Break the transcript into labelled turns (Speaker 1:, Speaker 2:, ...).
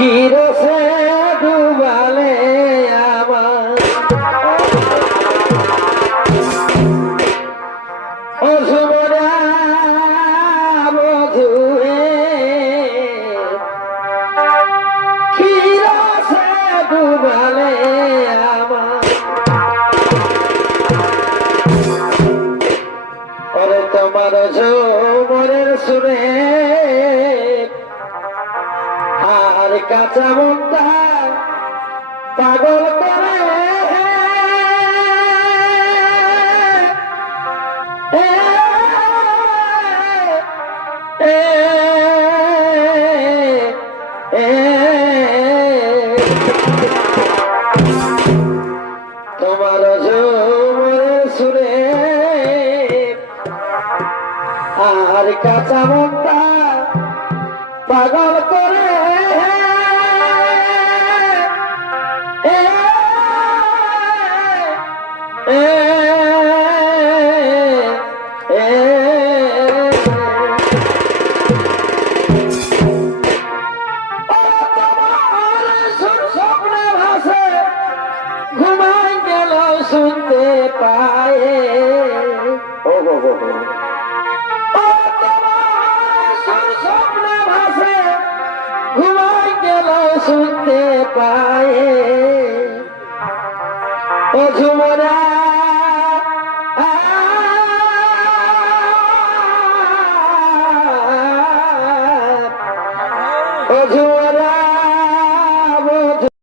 Speaker 1: কিরসে ডুবালে আমার অসুবরা মধুরে কিরসে ডুবালে আমার ওরে তোমার ঝোমরের সুরে কাঁচা মন্দা পাগল করে তোমার সুরে আর কাঁচা মনটা পাগল করে শুনতে পায়ে ও ঝুমরা Okay.